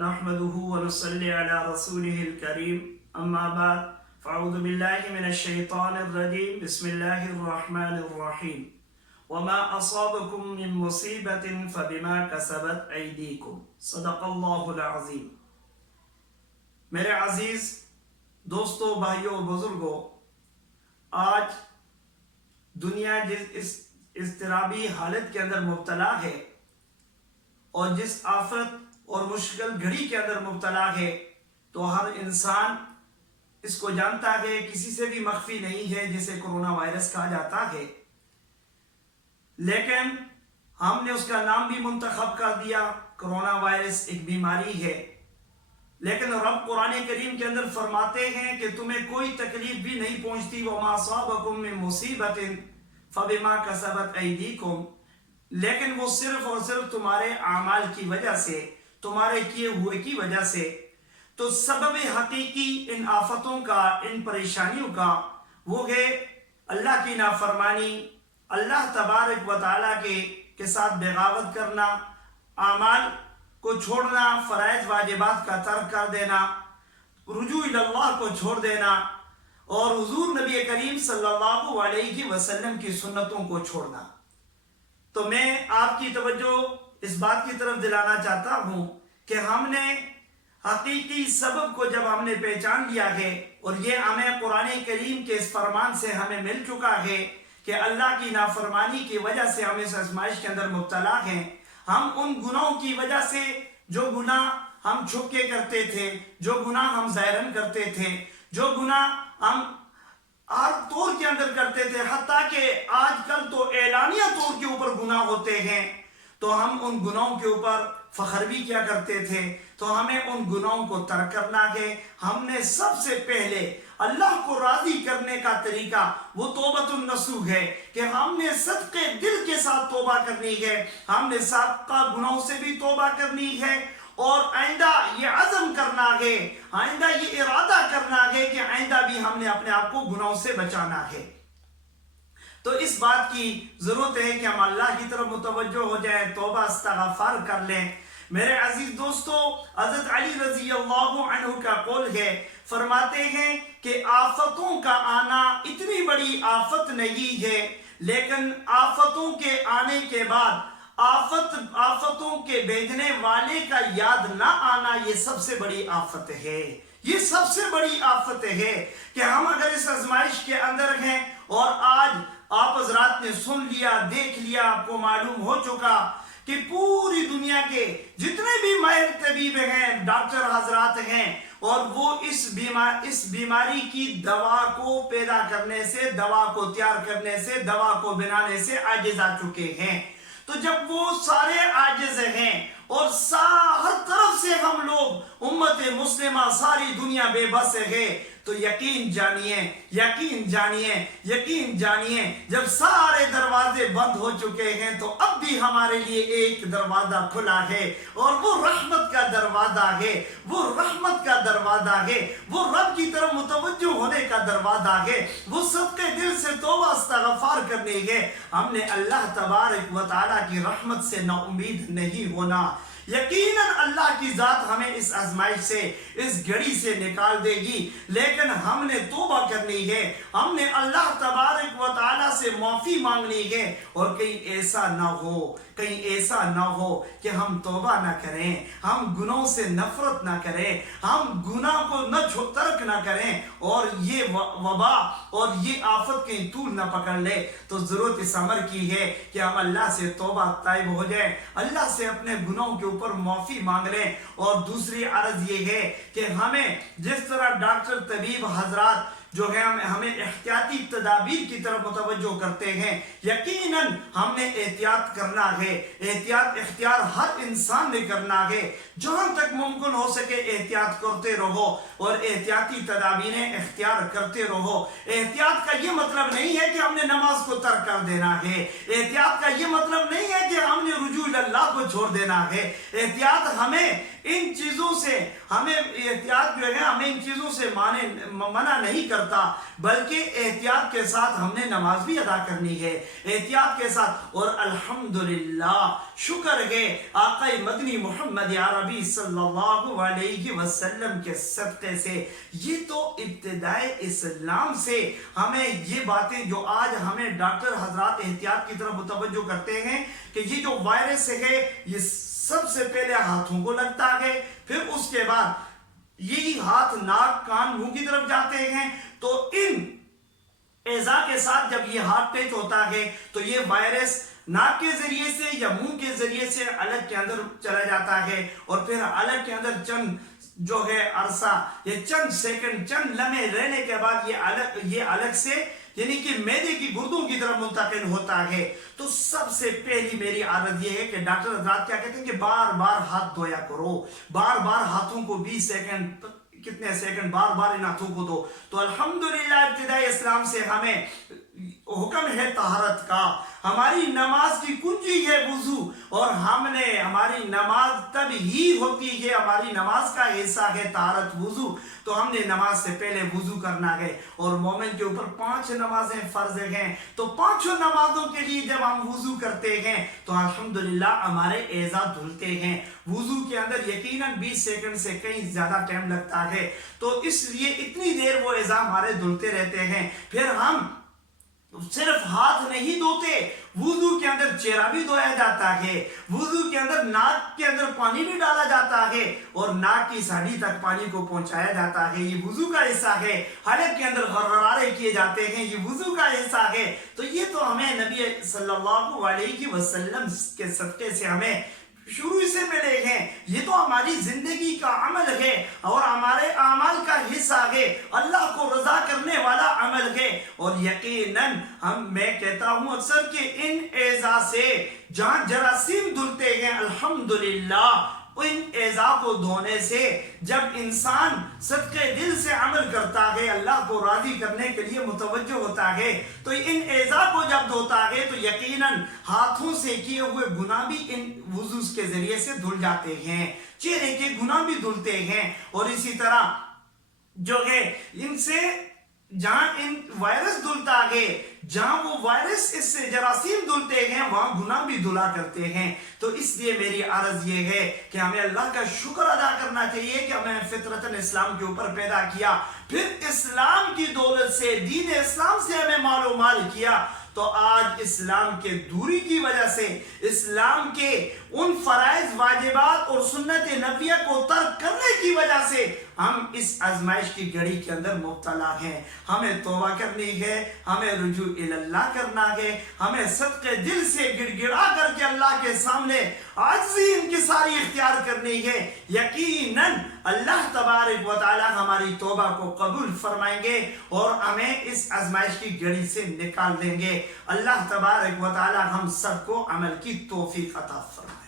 نحمده ونصلي على رسوله الكريم اما بعد فاعوذ بالله من الشيطان الرجيم بسم الله الرحمن الرحيم وما اصابكم من مصيبة فبما كسبت ايديكم صدق الله العظيم۔ میرے عزیز دوستوں، بھائیوں اور بزرگوں، آج دنیا جس اضطرابی حالت کے اندر مبتلا ہے اور جس آفت اور مشکل گھڑی کے اندر مبتلا ہے، تو ہر انسان اس کو جانتا ہے، کسی سے بھی مخفی نہیں ہے، جسے کرونا وائرس کہا جاتا ہے۔ لیکن ہم نے اس کا نام بھی منتخب کر دیا، کرونا وائرس ایک بیماری ہے۔ لیکن رب قرآن کریم کے اندر فرماتے ہیں کہ تمہیں کوئی تکلیف بھی نہیں پہنچتی، وَمَا أَصَابَكُم مِّن مُّصِيبَةٍ فَبِمَا كَسَبَتْ أَيْدِيكُمْ، لیکن وہ صرف اور صرف تمہارے اعمال کی وجہ سے، تمہارے کیے ہوئے کی وجہ سے۔ تو سبب حقیقی ان آفتوں کا، ان پریشانیوں کا، وہ ہے اللہ کی نافرمانی، اللہ تبارک و تعالیٰ کے ساتھ بغاوت کرنا، اعمال کو چھوڑنا، فرائض واجبات کا ترک کر دینا، رجوع اللہ کو چھوڑ دینا، اور حضور نبی کریم صلی اللہ علیہ وسلم کی سنتوں کو چھوڑنا۔ تو میں آپ کی توجہ اس بات کی طرف دلانا چاہتا ہوں کہ ہم نے حقیقی سبب کو جب ہم نے پہچان لیا ہے، اور یہ ہمیں قرآن کریم کے اس فرمان سے ہمیں مل چکا ہے کہ اللہ کی نافرمانی کی وجہ سے ہم اس آزمائش کے اندر مبتلا ہیں۔ ہم ان گناہوں کی وجہ سے، جو گناہ ہم چھپ کے کرتے تھے، جو گناہ ہم ظاہراً کرتے تھے، جو گناہ ہم ہر طور کے اندر کرتے تھے، حتیٰ کہ آج کل تو اعلانیہ طور کے اوپر گناہ ہوتے ہیں، تو ہم ان گناہوں کے اوپر فخر بھی کیا کرتے تھے۔ تو ہمیں ان گناہوں کو ترک کرنا ہے۔ ہم نے سب سے پہلے اللہ کو راضی کرنے کا طریقہ وہ توبۃ النصوح ہے کہ ہم نے صدقے دل کے ساتھ توبہ کرنی ہے، ہم نے سابقہ گناہوں سے بھی توبہ کرنی ہے، اور آئندہ یہ عزم کرنا ہے، آئندہ یہ ارادہ کرنا ہے کہ آئندہ بھی ہم نے اپنے آپ کو گناہوں سے بچانا ہے۔ تو اس بات کی ضرورت ہے کہ ہم اللہ کی طرف متوجہ ہو جائیں، توبہ استغفار کر لیں۔ میرے عزیز دوستو، حضرت علی رضی اللہ عنہ کا قول ہے، فرماتے ہیں کہ آفتوں کا آنا اتنی بڑی آفت نہیں ہے، لیکن آفتوں کے آنے کے بعد آفتوں کے بھیجنے والے کا یاد نہ آنا، یہ سب سے بڑی آفت ہے۔ یہ سب سے بڑی آفت ہے کہ ہم اگر اس آزمائش کے اندر ہیں، اور آج آپ حضرات نے سن لیا، دیکھ لیا، آپ کو معلوم ہو چکا کہ پوری دنیا کے جتنے بھی ماہر طبیب ہیں، ڈاکٹر حضرات ہیں، اور وہ اس بیماری کی دوا کو پیدا کرنے سے، دوا کو تیار کرنے سے، دوا کو بنانے سے عاجز آ چکے ہیں۔ تو جب وہ سارے عاجز ہیں، اور ہر طرف سے ہم لوگ امت مسلمہ، ساری دنیا بے بس ہے، تو یقین جانیے، یقین جانیے، یقین جانیے، جب سارے دروازے بند ہو چکے ہیں، تو اب بھی ہمارے لیے ایک دروازہ کھلا ہے، اور وہ رحمت کا دروازہ ہے، وہ رحمت کا دروازہ ہے، وہ رب کی طرف متوجہ ہونے کا دروازہ ہے، وہ صدقے دل سے توبہ استغفار کرنے ہے۔ ہم نے اللہ تبارک و تعالیٰ کی رحمت سے نا امید نہیں ہونا۔ یقیناً اللہ کی ذات ہمیں اس آزمائش سے، اس گھڑی سے نکال دے گی، لیکن ہم نے توبہ کرنی ہے، ہم نے اللہ تبارک و تعالیٰ سے معافی مانگنی ہے، اور کہیں ایسا نہ ہو، کہیں ایسا نہ ہو کہ ہم توبہ نہ کریں، ہم گناہوں سے نفرت نہ کریں، ہم گناہ کو ترک نہ کریں، اور یہ وبا اور یہ آفت کہیں طول نہ پکڑ لے۔ تو ضرورت اس امر کی ہے کہ ہم اللہ سے توبہ طائب ہو جائیں، اللہ سے اپنے گناہوں کے اوپر معافی مانگ لیں۔ اور دوسری عرض یہ ہے کہ ہمیں جس طرح ڈاکٹر طبیب حضرات جو ہے ہمیں احتیاطی تدابیر کی طرف متوجہ کرتے ہیں، یقیناً ہم نے احتیاط کرنا ہے، احتیاط اختیار ہر انسان نے کرنا ہے۔ جہاں تک ممکن ہو سکے احتیاط کرتے رہو، اور احتیاطی تدابیریں اختیار کرتے رہو۔ احتیاط کا یہ مطلب نہیں ہے کہ ہم نے نماز کو ترک کر دینا ہے، احتیاط کا یہ مطلب نہیں ہے کہ ہم نے رجوع اللہ کو چھوڑ دینا ہے۔ احتیاط ہمیں ان چیزوں سے، ہمیں احتیاط جو ہے ہمیں ان چیزوں سے منع نہیں کر کرتا، بلکہ احتیاط کے ساتھ ہم نے نماز بھی ادا کرنی ہے، احتیاط کے ساتھ۔ اور الحمدللہ شکر ہے آقا مدنی محمد عربی صلی اللہ علیہ وسلم کے صدقے سے، یہ تو ابتدائے اسلام سے ہمیں یہ باتیں جو آج ہمیں ڈاکٹر حضرات احتیاط کی طرف متوجہ کرتے ہیں کہ یہ جو وائرس ہے یہ سب سے پہلے ہاتھوں کو لگتا ہے، پھر اس کے بعد یہی ہاتھ ناک کان منہ کی طرف جاتے ہیں، تو ان اعضاء کے ساتھ جب یہ ہاتھ ٹچ ہوتا ہے تو یہ وائرس ناک کے ذریعے سے یا منہ کے ذریعے سے الگ کے اندر چلا جاتا ہے، اور پھر الگ کے اندر چند جو ہے عرصہ، یہ چند سیکنڈ چند لمحے رہنے کے بعد یہ الگ سے یعنی کہ معدے کی گردوں کی طرف منتقل ہوتا ہے۔ تو سب سے پہلی میری عادت یہ ہے کہ ڈاکٹر حضرات کیا کہتے ہیں کہ بار بار ہاتھ دھویا کرو، بار بار ہاتھوں کو 20 سیکنڈ کتنے سیکنڈ بار بار ان ہاتھوں کو دو۔ تو الحمدللہ ابتدائی اسلام سے ہمیں حکم ہے طہارت کا، ہماری نماز کی کنجی ہے وضو، اور ہماری نماز تب ہی ہوتی ہے، ہماری نماز کا حصہ ہے طہارت وضو، تو ہم نے نماز سے پہلے وضو کرنا ہے۔ اور مومن کے اوپر 5 نمازیں فرض ہیں، تو 5 نمازوں کے لیے جب ہم وضو کرتے ہیں تو الحمدللہ ہمارے اعضاء دھلتے ہیں۔ وضو کے اندر یقیناً 20 سیکنڈ سے کہیں زیادہ ٹائم لگتا ہے، تو اس لیے اتنی دیر وہ اعضاء ہمارے دھلتے رہتے ہیں۔ پھر ہم صرف ہاتھ نہیں دھوتے، وضو کے اندر چہرہ بھی دھویا جاتا ہے، وضو کے اندر ناک کے اندر پانی بھی ڈالا جاتا ہے، اور ناک کی ساڑھی تک پانی کو پہنچایا جاتا ہے، یہ وضو کا حصہ ہے۔ حلق کے اندر غرغرارے کیے جاتے ہیں، یہ وضو کا حصہ ہے۔ تو یہ تو ہمیں نبی صلی اللہ علیہ وسلم کے صدقے سے ہمیں شروع سے ملے ہیں، یہ تو ہماری زندگی کا عمل ہے اور ہمارے اعمال کا حصہ ہے، اللہ کو رضا کرنے والا عمل ہے۔ اور یقیناً میں کہتا ہوں اکثر کہ ان اعضاء سے جہاں جراثیم دھلتے ہیں، الحمدللہ ان اعضاء کو دھونے سے جب انسان صدقے دل سے عمل کرتا ہے، اللہ کو راضی کرنے کے لیے متوجہ ہوتا ہے، تو ان اعضاء کو جب دھوتا ہے تو یقیناً ہاتھوں سے کیے ہوئے گناہ بھی ان وضو کے ذریعے سے دھل جاتے ہیں، چہرے کے گناہ بھی دھلتے ہیں، اور اسی طرح جو ہے ان سے جہاں ان وائرس دھلتا ہے، جہاں وہ وائرس اس سے جراثیم دھلتے ہیں، وہاں گناہ بھی دھلا کرتے ہیں۔ تو اس لیے میری عرض یہ ہے کہ ہمیں اللہ کا شکر ادا کرنا چاہیے کہ ہمیں فطرتاً اسلام کے اوپر پیدا کیا، پھر اسلام کی دولت سے دین اسلام سے ہمیں مال و مال کیا، تو آج اسلام کے دوری کی وجہ سے، اسلام کے ان فرائض واجبات اور سنت نبویہ کو ترک کرنے کی وجہ سے ہم اس آزمائش کی گھڑی کے اندر مبتلا ہیں۔ ہمیں توبہ کرنی ہے، ہمیں رجوع اللہ کرنا ہے، ہمیں صدقے دل سے گڑ گڑا کر کے اللہ کے سامنے عاجزی انکساری اختیار کرنی ہے۔ یقیناً اللہ تبارک و تعالی ہماری توبہ کو قبول فرمائیں گے اور ہمیں اس آزمائش کی گھڑی سے نکال دیں گے۔ اللہ تبارک و تعالی ہم سب کو عمل کی توفیق عطا فرمائے۔